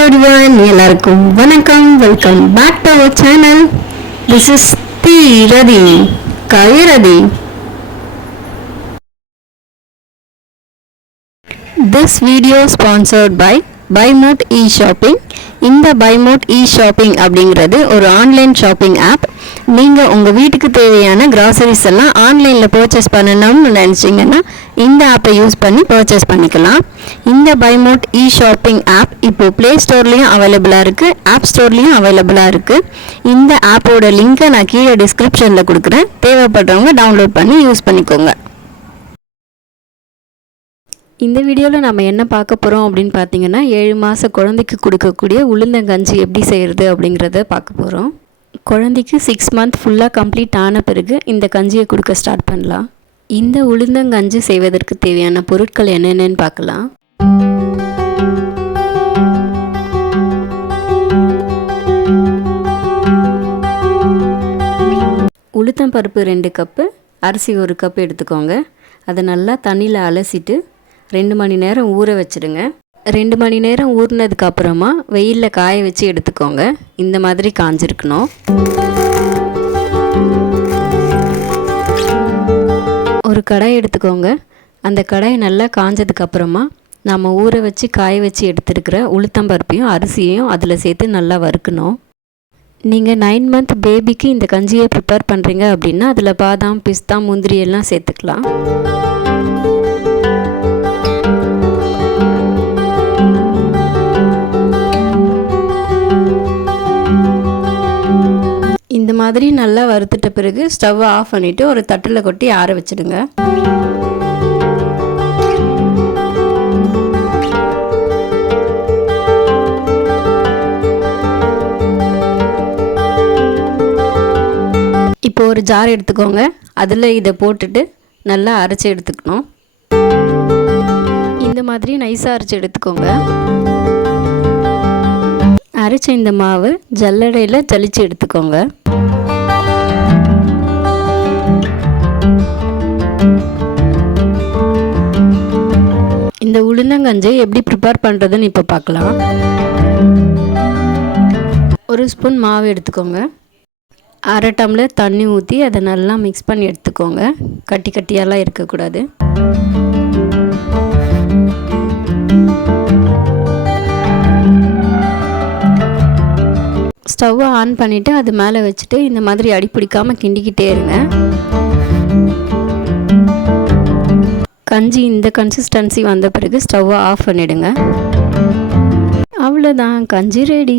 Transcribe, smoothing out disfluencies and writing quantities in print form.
everyone, எல்லாருக்கும் வணக்கம். Welcome back to our channel. This is Radhi, Kairadi. This video sponsored by BuyMote e-shopping. இந்த BuyMote e-shopping அப்படிங்கிறது ஒரு online shopping app. நீங்கள் உங்கள் வீட்டுக்கு தேவையான கிராசரிஸ் எல்லாம் ஆன்லைனில் பர்ச்சேஸ் பண்ணணும்னு நினச்சிங்கன்னா இந்த ஆப்பை யூஸ் பண்ணி பர்ச்சேஸ் பண்ணிக்கலாம். இந்த BuyMote e-shopping ஆப் இப்போது ப்ளே ஸ்டோர்லேயும் அவைலபிளாக இருக்குது, ஆப் ஸ்டோர்லேயும் அவைலபிளாக இருக்குது. இந்த ஆப்போட லிங்க்கை நான் கீழே டிஸ்கிரிப்ஷனில் கொடுக்குறேன். தேவைப்படுறவங்க டவுன்லோட் பண்ணி யூஸ் பண்ணிக்கோங்க. இந்த வீடியோவில் நம்ம என்ன பார்க்க போகிறோம் அப்படின்னு பார்த்தீங்கன்னா 7 மாத குழந்தைக்கு கொடுக்கக்கூடிய உளுந்தங்கஞ்சி எப்படி செய்கிறது அப்படிங்கிறத பார்க்க போகிறோம். குழந்தைக்கு 6 மந்த் ஃபுல்லாக கம்ப்ளீட் ஆன பிறகு இந்த கஞ்சியை கொடுக்க ஸ்டார்ட் பண்ணலாம். இந்த உளுந்தங்கஞ்சி செய்வதற்கு தேவையான பொருட்கள் என்னென்னு பார்க்கலாம். உளுத்தம் பருப்பு 2 கப்பு, அரிசி 1 கப்பு எடுத்துக்கோங்க. அதை நல்லா தண்ணியில் அலசிட்டு 2 மணி நேரம் ஊற வச்சுடுங்க. 2 மணி நேரம் ஊறினதுக்கு அப்புறமா வெயிலில் காய வச்சு எடுத்துக்கோங்க. இந்த மாதிரி காஞ்சிருக்கணும். ஒரு கடாய் எடுத்துக்கோங்க. அந்த கடாய் நல்லா காஞ்சதுக்கு அப்புறமா நம்ம ஊற வச்சு காய வச்சு எடுத்துருக்கிற உளுத்தம்பருப்பையும் அரிசியையும் அதில் சேர்த்து நல்லா வறுக்கணும். நீங்கள் 9 மந்த் பேபிக்கு இந்த கஞ்சியை ப்ரிப்பேர் பண்ணுறீங்க அப்படின்னா அதில் பாதாம், பிஸ்தா, முந்திரி எல்லாம் சேர்த்துக்கலாம். இந்த மாதிரி நல்லா வறுத்துட்ட பிறகு ஸ்டவ்வை ஆஃப் பண்ணிவிட்டு ஒரு தட்டில் கொட்டி ஆற வச்சுடுங்க. இப்போ ஒரு ஜார் எடுத்துக்கோங்க. அதில் இதை போட்டுட்டு நல்லா அரைச்சி எடுத்துக்கணும். இந்த மாதிரி நைஸாக அரைச்சி எடுத்துக்கோங்க. அரைச்ச இந்த மாவு ஜல்லடையில் ஜலிச்சு எடுத்துக்கோங்க. இந்த உளுந்தங்கஞ்சி எப்படி ப்ரிப்பேர் பண்ணுறதுன்னு இப்போ பார்க்கலாம். ஒரு ஸ்பூன் மாவு எடுத்துக்கோங்க. 1/2 டம்ளர் தண்ணி ஊற்றி அதை நல்லா மிக்ஸ் பண்ணி எடுத்துக்கோங்க. கட்டி கட்டியெல்லாம் இருக்கக்கூடாது. ஸ்டவ்வை ஆன் பண்ணிவிட்டு அது மேலே வச்சுட்டு இந்த மாதிரி அடி பிடிக்காமல் கிண்டிக்கிட்டே இருங்க. கஞ்சி இந்த கன்சிஸ்டன்சி வந்த பிறகு ஸ்டவ்வை ஆஃப் பண்ணிவிடுங்க. அவ்வளோதான், கஞ்சி ரெடி.